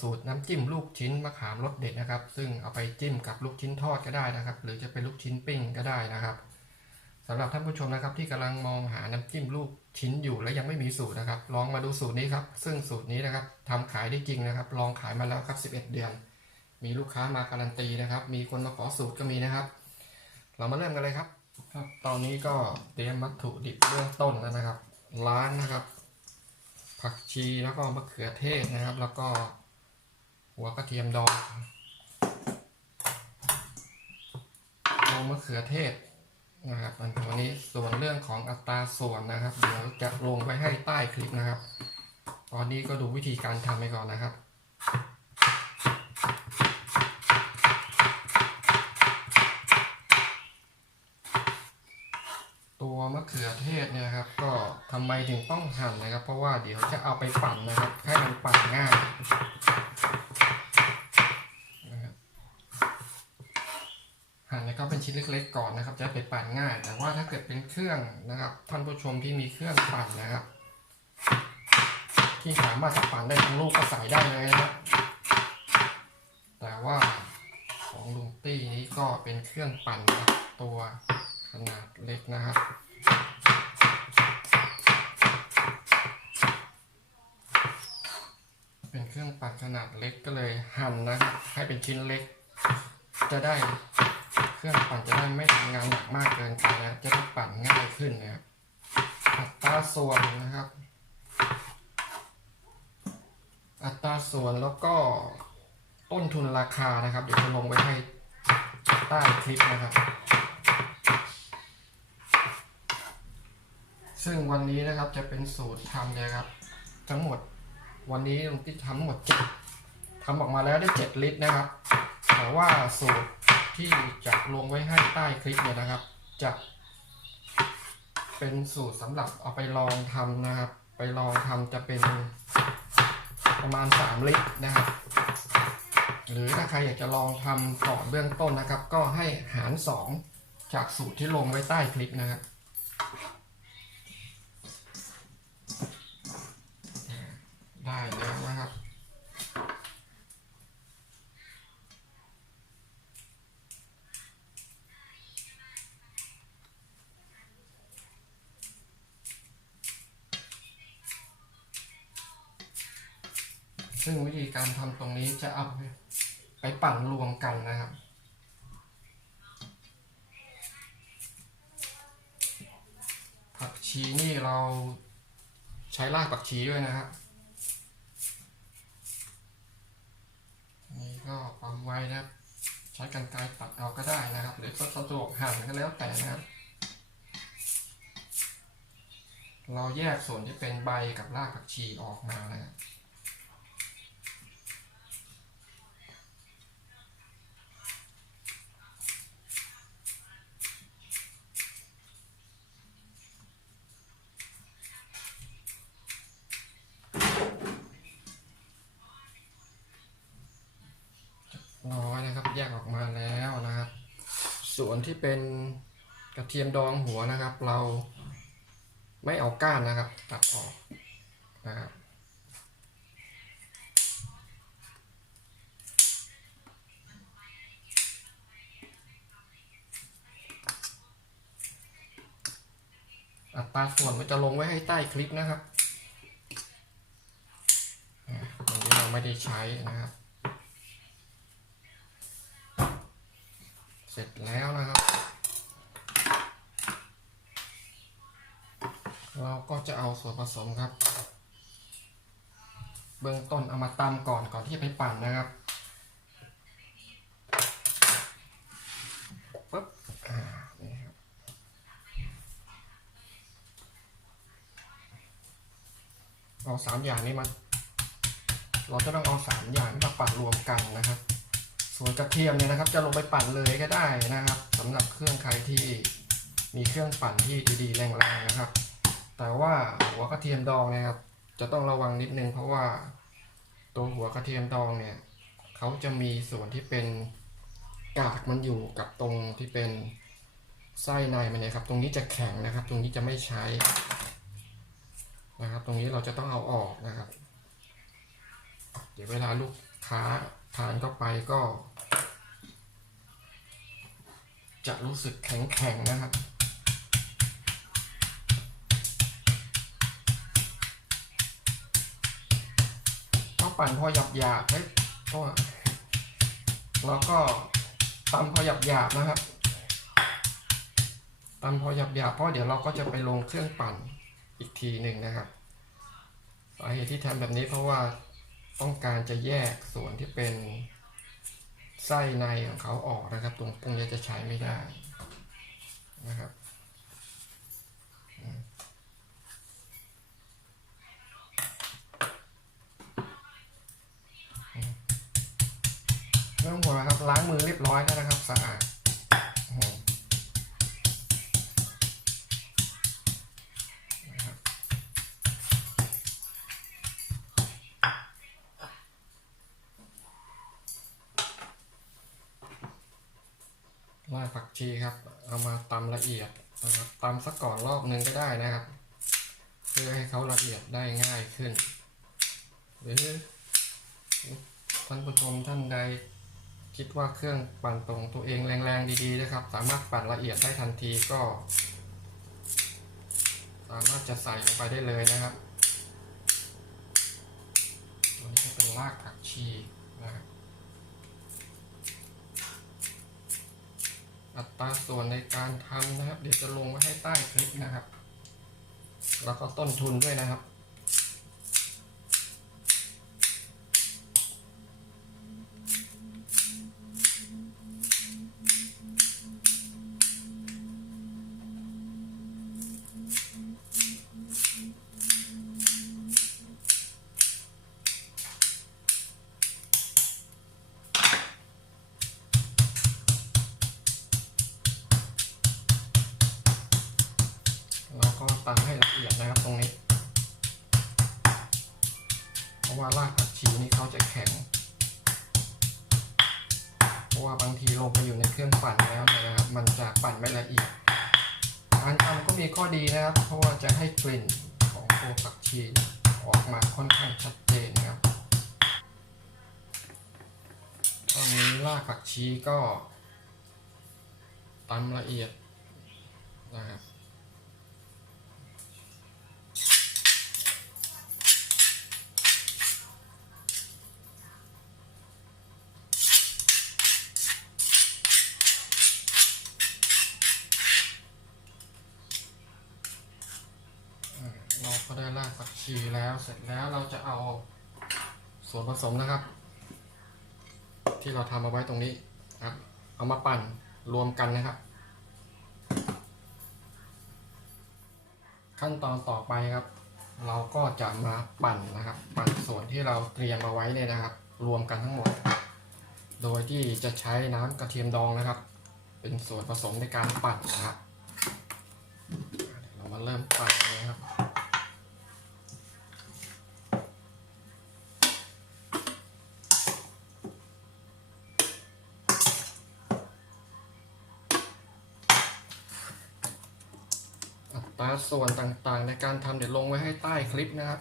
สูตรน้ำจิ้มลูกชิ้นมะขามรสเด็ดนะครับ ซึ่งเอาไปจิ้มกับลูกชิ้นทอดก็ได้นะครับ หรือจะเป็นลูกชิ้นปิ้งก็ได้นะครับสำหรับท่านผู้ชมนะครับ ที่กำลังมองหาน้ำจิ้มลูกชิ้นอยู่และยังไม่มีสูตรนะครับ ลองมาดูสูตรนี้ครับ ซึ่งสูตรนี้นะครับทำขายได้จริงนะครับ ลองขายมาแล้วครับ 11 เดือน มีลูกค้ามาการันตีนะครับ มีคนมาขอสูตรก็มีนะครับ เรามาเริ่มกันเลยครับ ครับ ตอนนี้ก็เตรียมวัตถุดิบเบื้องต้นแล้วนะครับล้างนะครับผักชีแล้วก็มะเขือเทศนะครับ แล้วก็ หัวกระเทียมดองเอามะเขือเทศนะครับอันตัวนี้ส่วนเรื่องของอัตราส่วนนะครับ เดี๋ยวจะลงไว้ให้ใต้คลิปนะครับ ตอนนี้ก็ดูวิธีการทำไปก่อนนะครับตัวมะเขือเทศเนี่ยครับ ก็ทำไมถึงต้องหั่นนะครับ เพราะว่าเดี๋ยวจะเอาไปปั่นนะครับ ให้มันปั่นง่ายนะครับหั่นแล้วก็เล็กๆก่อนนะครับ จะไปปั่นง่าย แต่ว่าถ้าเกิดเป็นเครื่องนะครับท่านผู้ชมที่มีเครื่องปั่นนะครับ ที่สามารถปั่นได้ทั้งลูกก็ใส่ได้เลยนะครับแต่ว่าของลุงตี้นี้ก็เป็นเครื่องปั่นตัวขนาดเล็กนะครับเป็นเครื่องปั่นขนาดเล็กก็เลยหั่นนะครับให้เป็นชิ้นเล็ก จะได้ เครื่องปั่นจะได้ไม่ทำงานหนักมากเกินไปนะจะได้ปั่นง่ายขึ้นนะครับอัตราส่วนนะครับ อัตราส่วนแล้วก็ต้นทุนราคานะครับ เดี๋ยวจะลงไว้ให้ใต้คลิปนะครับ ซึ่งวันนี้นะครับจะเป็นสูตรทำนะครับ ทั้งหมดวันนี้ลงติ๊กทำหมดเจ็ดทำออกมาแล้วได้เจ็ดลิตรนะครับ แต่ว่าสูตร ที่จะลงไว้ให้ใต้คลิปเนี่ยนะครับ จะเป็นสูตรสำหรับเอาไปลองทำนะครับ ไปลองทำจะเป็นประมาณ 3 ลิตรนะครับ หรือถ้าใครอยากจะลองทำก่อนเบื้องต้นนะครับ ก็ให้หาร 2 จากสูตรที่ลงไว้ใต้คลิปนะครับได้แล้วนะครับ ซึ่งวิธี การทำตรงนี้จะเอาไปปั่นรวมกันนะครับผักชีนี่เราใช้รากผักชีด้วยนะครับนี่ก็ความไวนะครับ ใช้กันไกรตัดเอาก็ได้นะครับ หรือก็สะดวกหั่นก็แล้วแต่นะครับเราแยกส่วนที่เป็นใบกับรากผักชีออกมานะครับ น้อยนะครับ แยกออกมาแล้วนะครับ ส่วนที่ เป็นกระเทียมดองหัวนะครับ เราไม่เอาก้านนะครับ ตัดออกนะครับอัตราส่วนมันจะลงไว้ให้ใต้คลิปนะครับตรงนี้เราไม่ได้ใช้นะครับ เสร็จแล้วนะครับ เราก็จะเอาส่ วนผสมครับ เบื้องต้นเอามาตำก่อนก่อนที่จะไปปั่นนะครับปึ๊บนี่ครับ เอาสามอย่างนี้มา เราจะต้องเอาสามอย่างนี้มาปั่นรวมกันนะครับ ส่วนกระเทียมเนี่ยนะครับ จะลงไปปั่นเลยก็ได้นะครับสำหรับเครื่องใครที่มีเครื่องปั่นที่ดีๆแรงๆนะครับ แต่ว่าหัวกระเทียมดองเนี่ยครับจะต้องระวังนิดนึงเพราะว่า ตัวหัวกระเทียมดองเนี่ยเขาจะมีส่วนที่เป็นกากมันอยู่กับตรงที่เป็นไส้ในมันเนี่ยครับ ตรงนี้จะแข็งนะครับ ตรงนี้จะไม่ใช้นะครับ ตรงนี้เราจะต้องเอาออกนะครับ เดี๋ยวเวลาลูกค้าทานเข้าไปก็ จะรู้สึกแข็งๆนะครับ ปั่นพอหยาบหยาบๆให้ก็แล้วก็ตำพอหยาบหยาบนะครับตำพอหยาบหยาบเพราะเดี๋ยวเราก็จะไปลงเครื่องปั่นอีกทีหนึ่งนะครับสาเหตุที่ทำแบบนี้เพราะว่าต้องการจะแยกส่วนที่เป็นไส้ในของเขาออกนะครับ ตรงตรงนี้จะใช้ไม่ได้นะครับ ไม่ต้องห่วงนะครับ ล้างมือเรียบร้อยแล้วนะครับสะอาดนะครับรากผักชีครับ เอามาตำละเอียดนะครับตำสักก่อนรอบหนึ่งก็ได้นะครับ เพื่อให้เขาละเอียดได้ง่ายขึ้น หรือท่านผู้ชมท่านใด คิดว่าเครื่องปั่นตรงตัวเองแรงๆดีๆนะครับ สามารถปั่นละเอียดได้ทันทีก็ สามารถจะใส่ลงไปได้เลยนะครับตัวนี้จะเป็นรากผักชีนะครับอัตราส่วนในการทำนะครับ เดี๋ยวจะลงไว้ให้ใต้คลิปนะครับ แล้วก็ต้นทุนด้วยนะครับ อยู่ในปั่นแล้วเนี่ยนะครับ มันจะปั่นไม่ละเอียดการทำก็มีข้อดีนะครับ เพราะว่าจะให้กลิ่นของตัวผักชีออกมาค่อนข้างชัดเจนนะครับตอนนี้รากผักชีก็ตำละเอียดนะครับ อ่าเราก็ ได้รากผักชีแล้วเสร็จแล้วเราจะเอาส่วนผสมนะครับ ที่เราทำเอาไว้ตรงนี้ครับ เอามาปั่นรวมกันนะครับ ขั้นตอนต่อไปครับ เราก็จะมาปั่นนะครับ ปั่นส่วนที่เราเตรียมเอาไว้เนี่ยนะครับ รวมกันทั้งหมด โดยที่จะใช้น้ำกระเทียมดองนะครับ เป็นส่วนผสมในการปั่นนะครับเรามาเริ่มปั่นเลยครับ ส่วนต่างๆ ในการทำเดี๋ยวลงไว้ให้ใต้คลิปนะครับ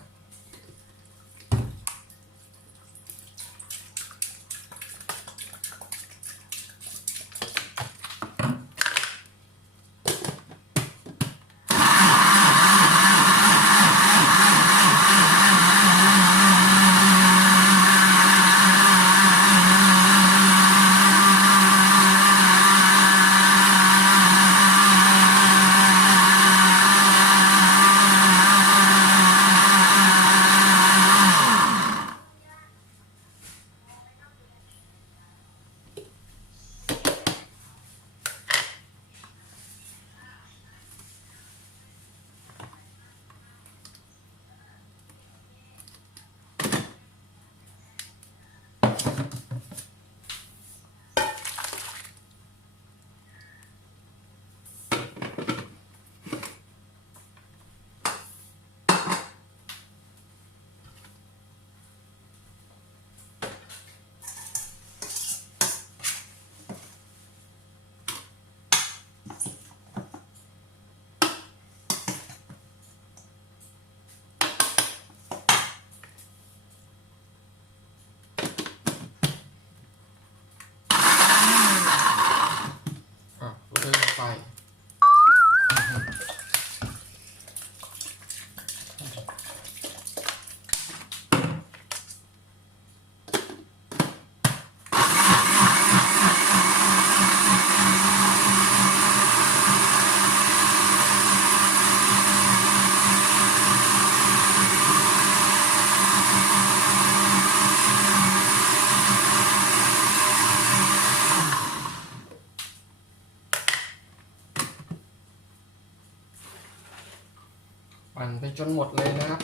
จนหมดเลยนะครับ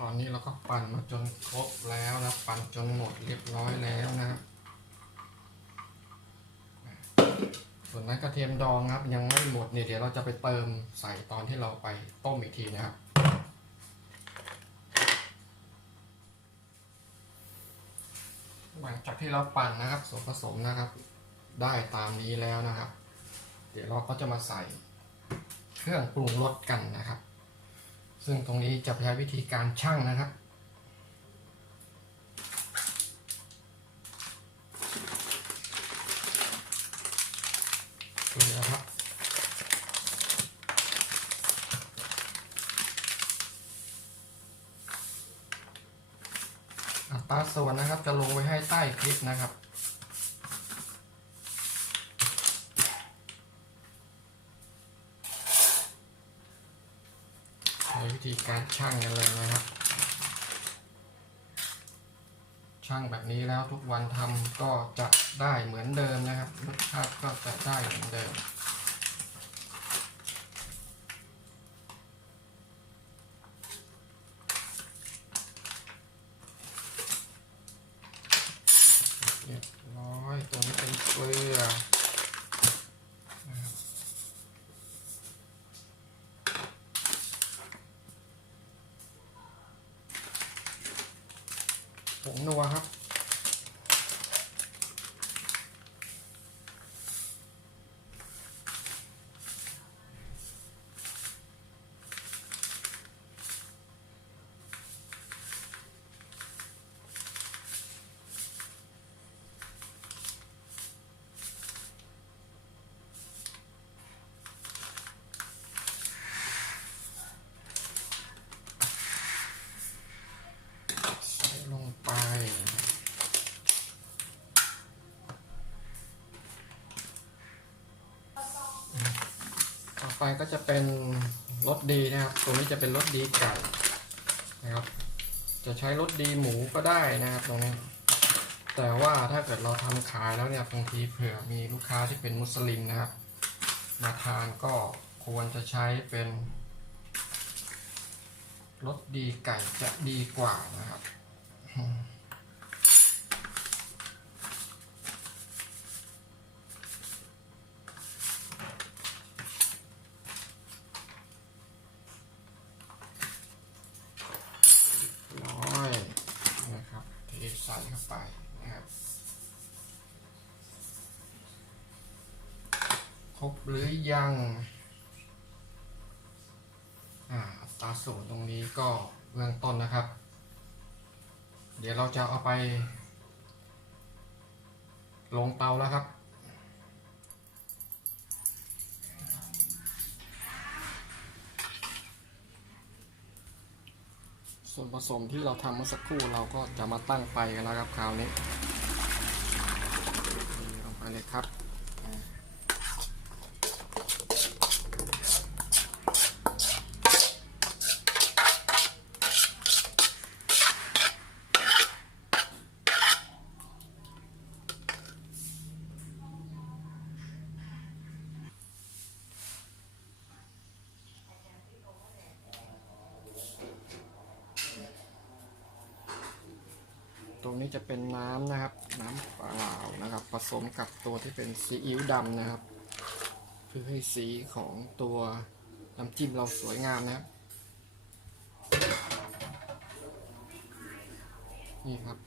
ตอนนี้เราก็ปั่นมาจนครบแล้วนะ ปั่นจนหมดเรียบร้อยแล้วนะครับ ส่วนนั้นกระเทียมดองครับ ยังไม่หมดเนี่ยเดี๋ยวเราจะไปเติมใส่ตอนที่เราไปต้มอีกทีนะครับหลังจากที่เราปั่นนะครับส่วนผสมนะครับ ได้ตามนี้แล้วนะครับ เดี๋ยวเราก็จะมาใส่เครื่องปรุงรสกันนะครับ ซึ่งตรงนี้จะใช้วิธีการชั่งนะครับนี่นะครับ อัตราส่วนนะครับจะลงไว้ให้ใต้คลิปนะครับ ใช้วิ ธีการช่างกันเลยนะครับ ช่างแบบนี้แล้วทุกวันทำก็จะได้เหมือนเดิมนะครับรสชาติก็จะได้เหมือนเดิม เรียบร้อยตรงนี้เป็นเกลือนะครับผงนัวครับ ใส่ลงไป ต่อไป ก็จะเป็นรสดีนะครับ ตัวนี้จะเป็นรสดีไก่นะครับ จะใช้รสดีหมูก็ได้นะครับตรงนี้ แต่ว่าถ้าเกิดเราทำขายแล้วเนี่ยบางทีเผื่อมีลูกค้าที่เป็นมุสลิมนะครับ มาทานก็ควรจะใช้เป็นรสดีไก่จะดีกว่านะครับ ร้อยนะครับเทใส่เข้าไปนะครับ คร บหรือยังอ่าอัตราส่วนตรงนี้ก็เบื้องต้นนะครับ เดี๋ยวเราจะเอาไป ลงเตาแล้วครับส่วนผสมที่เราทำเมื่อสักครู่เราก็จะมาตั้งไฟกันแล้วครับคราวนี้นี่ลงไปเลยครับ ตรงนี้จะเป็นน้ำนะครับ น้ำเปล่านะครับ ผสมกับตัวที่เป็นซีอิ๊วดำนะครับ เพื่อให้สีของตัวน้ำจิ้มเราสวยงามนะครับ นี่ครับ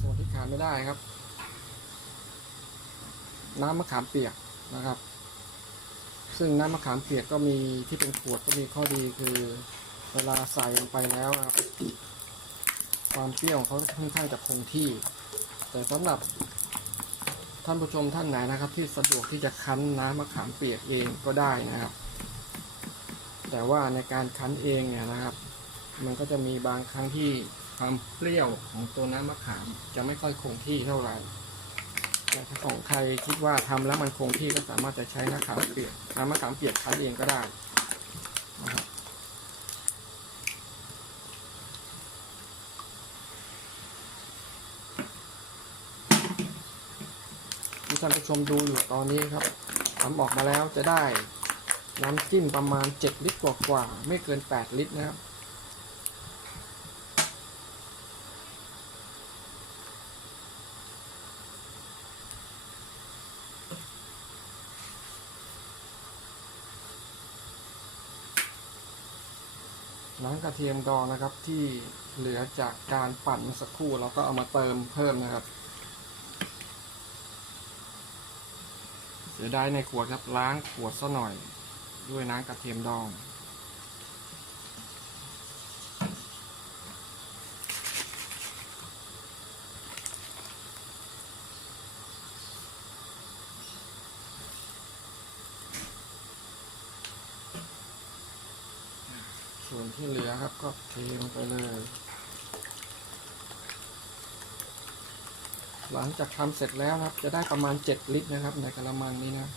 ส่วนที่ขาดไม่ได้ครับ น้ำมะขามเปียกนะครับ ซึ่งน้ำมะขามเปียกก็มีที่เป็นขวดก็มีข้อดีคือเวลาใส่ลงไปแล้วครับ ความเปรี้ยวของเขาค่อนข้างจะคงที่ แต่สำหรับท่านผู้ชมท่านไหนนะครับ ที่สะดวกที่จะคั้นน้ำมะขามเปียกเองก็ได้นะครับ แต่ว่าในการคั้นเองเนี่ยนะครับ มันก็จะมีบางครั้งที่ความเปรี้ยวของตัวน้ำมะขามจะไม่ค่อยคงที่เท่าไหร่แต่ถ้าของใครคิดว่าทำแล้วมันคงที่ก็สามารถจะใช้น้ำมะขามเปียกน้ำมะขามเปียกคั้นเองก็ได้นะครับ วิ ท่านผู้ชมดูอยู่ตอนนี้ครับทำออกมาแล้วจะได้น้ำจิ้มประมาณ 7 ลิตรกว่าๆไม่เกิน 8 ลิตรนะครับน้ำกระเทียมดองนะครับที่เหลือจากการปั่นเมื่อสักครู่เราก็เอามาเติมเพิ่มนะครับ เสียดายในขวดครับล้างขวดซะหน่อยด้วยน้ำกระเทียมดอง ส่วนที่เหลือครับก็เทลงไปเลย หลังจากทำเสร็จแล้วครับ จะได้ประมาณ 7 ลิตรนะครับ ในกระมังนี้นะ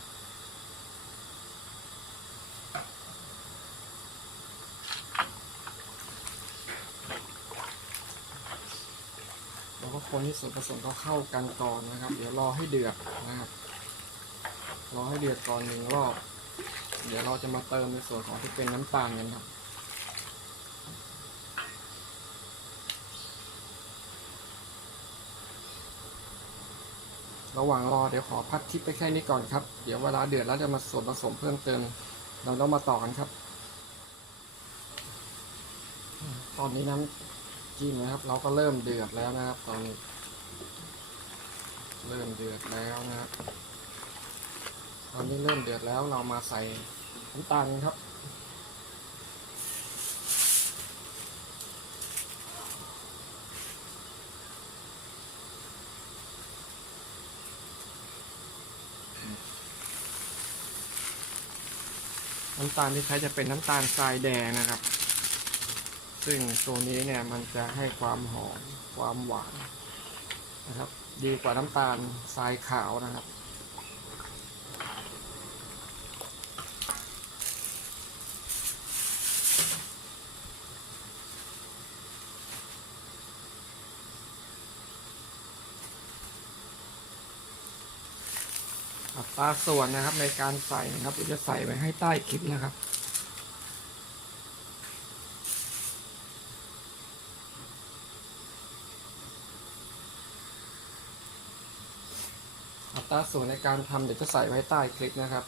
เราก็คนให้ส่วนผสมเขาเข้ากันก่อนนะครับ เดี๋ยวรอให้เดือดนะครับ รอให้เดือดก่อนหนึ่งรอบ เดี๋ยวเราจะมาเติมในส่วนของที่เป็นน้ำตาลกันครับ ระหว่างรอเดี๋ยวขอพักคลิปไปแค่นี้ก่อนครับ เดี๋ยวเวลาเดือดแล้วจะมาส่วนผสมเพิ่มเติม เราต้องมาต่อกันครับ ตอนนี้น้ำจิ้มนะครับ เราก็เริ่มเดือดแล้วนะครับ ตอนนี้ เริ่มเดือดแล้วนะครับ ตอนนี้เริ่มเดือดแล้วเรามาใส่น้ำตาลครับ น้ำตาลที่ใช้จะเป็นน้ำตาลทรายแดงนะครับ ซึ่งตัวนี้เนี่ยมันจะให้ความหอมความหวานนะครับ ดีกว่าน้ำตาลทรายขาวนะครับ อัตราส่วนนะครับในการใส่นะครับเดี๋ยวจะใส่ไว้ให้ใต้คลิปนะครับอัตราส่วนในการทำเดี๋ยวจะใส่ไว้ใต้คลิปนะครับ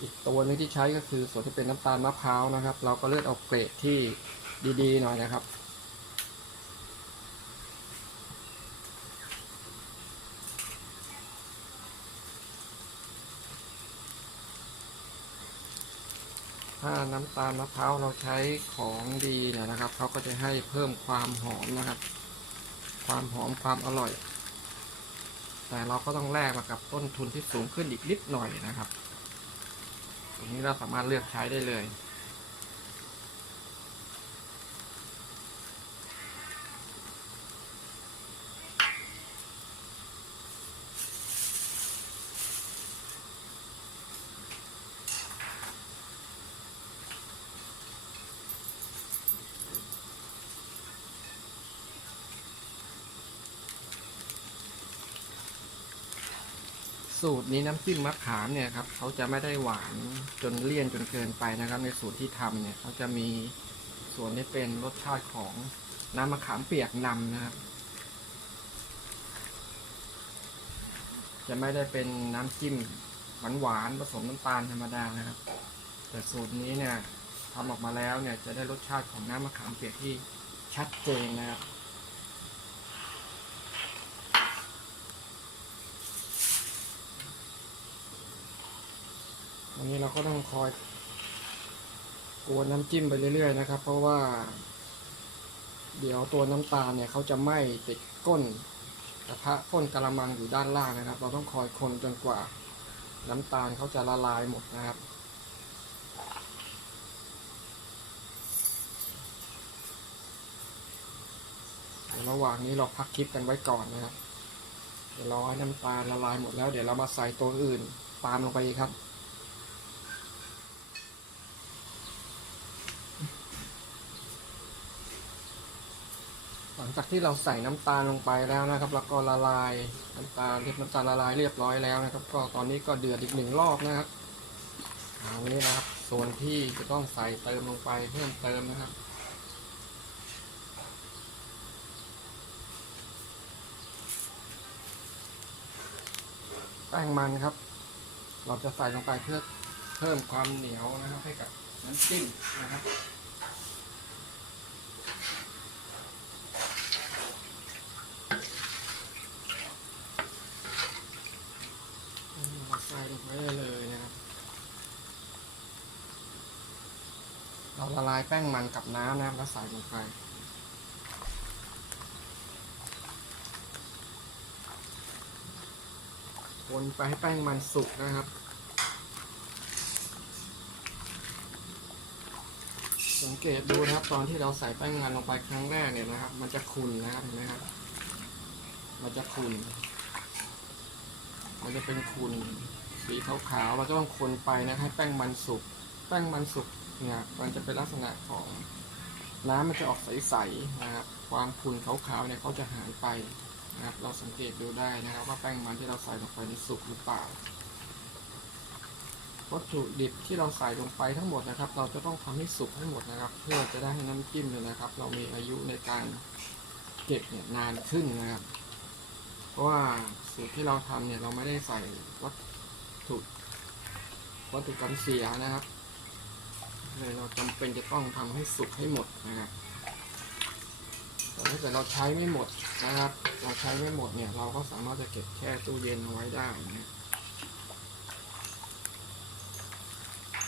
อีกตัวหนึงที่ใช้ก็คือส่วนที่เป็นน้ำตาลมะพร้าวนะครับ เราก็เลือกเอาเกรดที่ดีๆหน่อยนะครับ ถ้าน้ำตาลมะพร้าวเราใช้ของดีเนี่ยนะครับเขาก็จะให้เพิ่มความหอมนะครับ ความหอมความอร่อย แต่เราก็ต้องแลกมากับต้นทุนที่สูงขึ้นอีกนิดหน่อยนะครับตรงนี้เราสามารถเลือกใช้ได้เลย สูตรนี้น้ำจิ้มมะขามเนี่ยครับเขาจะไม่ได้หวานจนเลี่ยนจนเกินไปนะครับ ในสูตรที่ทำเนี่ยเขาจะมีส่วนที่เป็นรสชาติของน้ำมะขามเปียกนำนะครับ จะไม่ได้เป็นน้ำจิ้มหวานๆผสมน้ำตาลธรรมดานะครับ แต่สูตรนี้เนี่ยทำออกมาแล้วเนี่ยจะได้รสชาติของน้ำมะขามเปียกที่ชัดเจนนะครับ อันนี้เราก็ต้องคอยกวนน้ำจิ้มไปเรื่อยๆนะครับ เพราะว่า เดี๋ยวตัวน้ำตาลเนี่ยเขาจะไหม้ติดก้นกระทะก้นกระมังอยู่ด้านล่างนะครับ เราต้องคอยคนจนกว่าน้ำตาลเขาจะละลายหมดนะครับระหว่างนี้เราพักคลิปกันไว้ก่อนนะครับ เดี๋ยวรอให้น้ำตาลละลายหมดแล้ว เดี๋ยวเรามาใส่ตัวอื่นตามลงไปครับ ตอน ง จากที่เราใส่น้ำตาลลงไปแล้วนะครับ แล้วก็ละลายน้ำตาลเรียบน้ำตาลละลายเรียบร้อยแล้วนะครับ ก็ตอนนี้ก็เดือดอีกหนึ่งรอบนะครับอันนี้นะครับ ส่วนที่จะต้องใส่เติมลงไปเพิ่มเติมนะครับแป้งมันครับ เราจะใส่ลงไปเพื่อเพิ่มความเหนียวนะครับ ให้กับน้ำจิ้มนะครับ เราใส่ลงไปได้เลยนะครับ เราละลาย แป้งมันกับน้ำนะครับแล้วใส่ลงไปคนไปให้แป้งมันสุกนะครับสังเกตดูนะครับตอนที่เราใส่แป้งมันลงไปครั้งแรกเนี่ยนะครับ มันจะขุ่นนะครับเห็นไหมครับ มันจะขุ่นมันจะเป็นขุ่นสีขาวๆเราจะต้องคนไปนะให้แป้งมันสุก แป้งมันสุก นี่ยมันจะเป็นลักษณะของน้ำมันจะออกใสๆนะครับความขุ่นขาวๆเนี่ยเขาจะหายไปนะครับ เราสังเกตดูได้นะครับ ว่าแป้งมันที่เราใส่ลงไปนี่สุกหรือเปล่า วัตถุดิบที่เราใส่ลงไปทั้งหมดนะครับ เราจะต้องทำให้สุกให้หมดนะครับ เพื่อจะได้ให้น้ำจิ้มเนี่ยนะครับ เรามีอายุในการเก็บเนี่ยนานขึ้นนะครับ เพราะว่าสูตรที่เราทำเนี่ยเราไม่ได้ใส่วัตถุวัตถุกันเสียนะครับ เลยเราจำเป็นจะต้องทำให้สุกให้หมดนะครับแต่ถ้าเกิดเราใช้ไม่หมดนะครับ เราใช้ไม่หมดเนี่ย เราก็สามารถจะเก็บแช่ตู้เย็นเอาไว้ได้นะ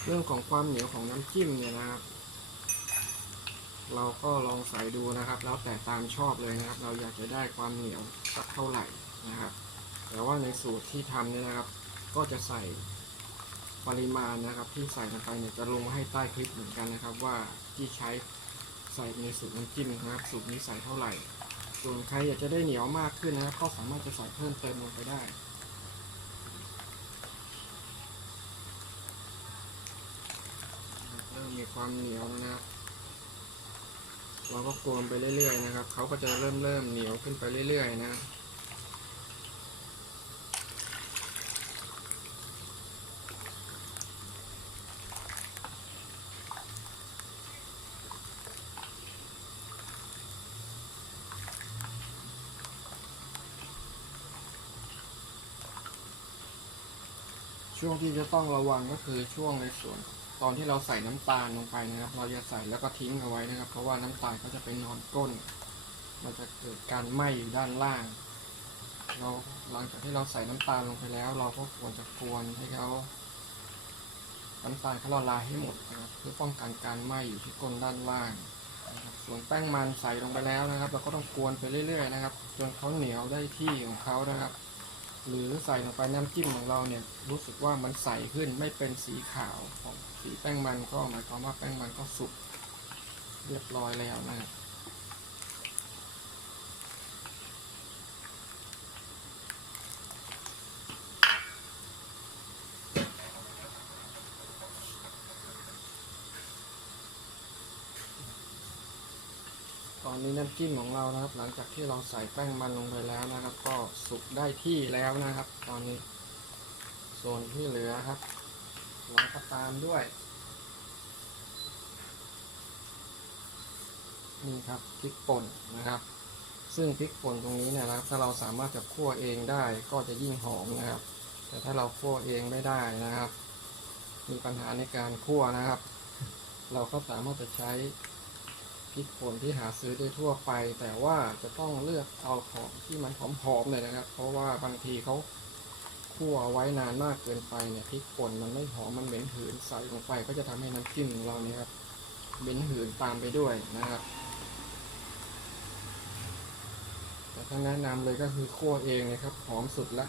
เรื่องของความเหนียวของน้ำจิ้มเนี่ยนะครับ เราก็ลองใส่ดูนะครับ แล้วแต่ตามชอบเลยนะครับ เราอยากจะได้ความเหนียวสักเท่าไหร่นะครับ แต่ว่าในสูตรที่ทำเนี่ยนะครับ ก็จะใส่ ปริมาณนะครับที่ใส่ลงไปเนี่ยจะลงมาให้ใต้คลิปเหมือนกันนะครับ ว่าที่ใช้ใส่ในสูตรน้ำจิ้มนะครับสูตรนี้ใส่เท่าไหร่ ส่วนใครอยากจะได้เหนียวมากขึ้นนะครับก็สามารถจะใส่เพิ่มเติมลงไปได้เริ่มมีความเหนียวแล้วนะครับเราก็กวนไปเรื่อยๆนะครับเขาก็จะเริ่มเริ่มเหนียวขึ้นไปเรื่อยๆนะ ช่วงที่จะต้องระวังก็คือช่วงในส่วน ตอนที่เราใส่น้ำตาลลงไปนะครับ เราจะใส่แล้วก็ทิ้งเอาไว้นะครับ เพราะว่าน้ำตาลเขาจะไปนอนก้น มันจะเกิดการไหม้อยู่ด้านล่าง เราหลังจากที่เราใส่น้ำตาลลงไปแล้ว เราก็ควรจะกวนให้เขาน้ำตาลเขาละลายให้หมดนะครับเพื่อป้องกันการไหม้อยู่ที่ก้นด้านล่างส่วนแป้งมันใส่ลงไปแล้วนะครับ เราก็ต้องกวนไปเรื่อย ๆ นะครับ จนเขาเหนียวได้ที่ของเขานะครับ หรือใส่ลงไปน้ำจิ้มของเราเนี่ยรู้สึกว่ามันใสขึ้นไม่เป็นสีขาวของสีแป้งมันก็หมายความว่าแป้งมันก็สุกเรียบร้อยแล้วนะครับ อนนี้น้ำจิ้มของเรานะครับ หลังจากที่เราใส่แป้งมันลงไปแล้วนะครับ ก็สุกได้ที่แล้วนะครับ ตอนนี้ ส่วนที่เหลือครับเราก็ตามด้วยนี่ครับพริกป่นนะครับ ซึ่งพริกป่นตรงนี้เนยนะครับ ถ้าเราสามารถจะคั่วเองได้ก็จะยิ่งหอมนะครับ แต่ถ้าเราคั่วเองไม่ได้นะครับ มีปัญหาในการคั่วนะครับ เราก็สามารถจะใช้ พริกป่นที่หาซื้อได้ทั่วไป แต่ว่าจะต้องเลือกเอาของที่มันหอมๆเลยนะครับ เพราะว่าบางทีเขาคั่วไว้นานมากเกินไปเนี่ยพริกป่นมันไม่หอมมันเหม็นหืนใส่ลงไปก็จะทำให้น้ำจิ้มของเราเนี่ยครับเหม็นหืนตามไปด้วยนะครับ แต่ถ้าแนะนำเลยก็คือคั่วเองนะครับหอมสุดละ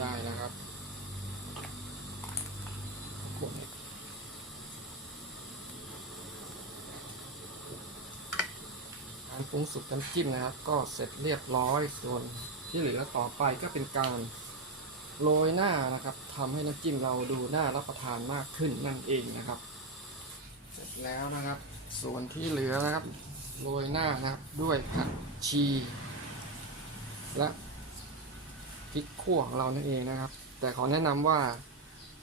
ได้แล้วครับ ขวดเนี่ย การปรุงสุกน้ำจิ้มนะครับ ก็เสร็จเรียบร้อยส่วนที่เหลือต่อไปก็เป็นการโรยหน้านะครับทำให้น้ำจิ้มเราดูน่ารับประทานมากขึ้นนั่นเองนะครับ เสร็จแล้วนะครับ ส่วนที่เหลือนะครับโรยหน้านะครับด้วยผักชี และพริกขั่วของเรานั่นเองนะครับ แต่ขอแนะนำว่า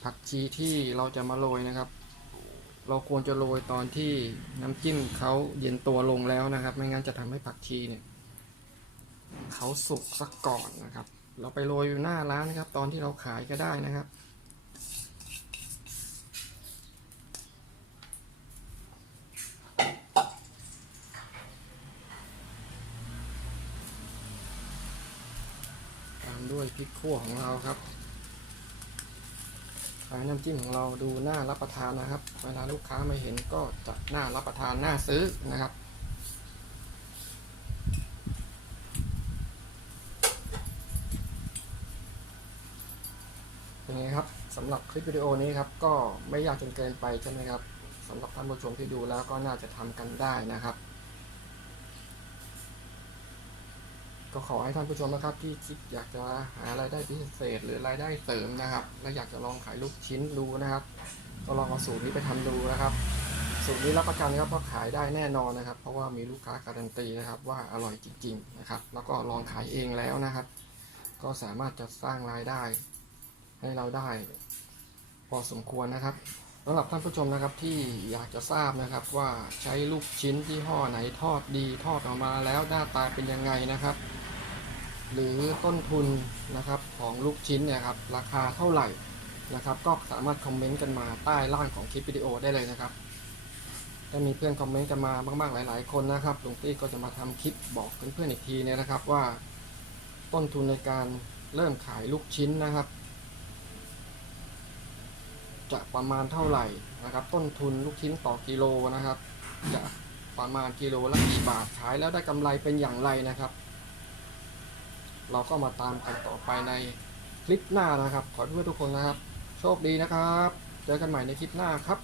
ผักชีที่เราจะมาโรยนะครับ เราควรจะโรยตอนที่น้ำจิ้มเขาเย็นตัวลงแล้วนะครับ ไม่งั้นจะทำให้ผักชีเนี่ยเขาสุกสักก่อนนะครับ เราไปโรยอยู่หน้าร้านนะครับ ตอนที่เราขายก็ได้นะครับตามด้วยพริกขั่วของเราครับ น้ำจิ้มของเราดูน่ารับประทานนะครับ เวลาลูกค้ามาเห็นก็จะน่ารับประทานน่าซื้อนะครับ เป็นไงครับสำหรับคลิปวิดีโอนี้ครับ ก็ไม่ยากจนเกินไปใช่ไหมครับสำหรับท่านผู้ชมที่ดูแล้วก็น่าจะทำกันได้นะครับ ก็ขอให้ท่านผู้ชมนะครับ ที่คิดอยากจะหารายได้พิเศษ หรือรายได้เสริมนะครับ และอยากจะลองขายลูกชิ้นดูนะครับ ก็ลองเอาสูตรนี้ไปทำดูนะครับ สูตรนี้รับประกันครับว่าขายได้แน่นอนนะครับ เพราะว่ามีลูกค้าการันตีนะครับ ว่าอร่อยจริงๆนะครับ แล้วก็ลองขายเองแล้วนะครับ ก็สามารถจะสร้างรายได้ให้เราได้ พอสมควรนะครับำหรับท่านผู้ชมนะครับที่อยากจะทราบนะครับว่าใช้ลูกชิ้นที่ห่อไหนทอดดีทอดออกมาแล้วหน้าตาเป็นยังไงนะครับ หรือต้นทุนนะครับของลูกชิ้นเนี่ยครับราคาเท่าไหร่นะครับ ก็สามารถคอมเมนต์กันมาใต้ล่างของคลิปวิดีโอได้เลยนะครับถ้ามีเพื่อนคอมเมนต์กันมามากๆหลาย ๆ คนนะครับลุงตี้ก็จะมาทำคลิปบอกเพื่อนๆอีกทีเนี่ยนะครับว่า ต้นทุนในการเริ่มขายลูกชิ้นนะครับ จะประมาณเท่าไหร่นะครับ ต้นทุนลูกชิ้นต่อกิโลนะครับ จะประมาณกิโลละกี่บาทขายแล้วได้กำไรเป็นอย่างไรนะครับ เราก็มาตามกันต่อไปในคลิปหน้านะครับ ขอเพื่อทุกคนนะครับ โชคดีนะครับ เจอกันใหม่ในคลิปหน้าครับ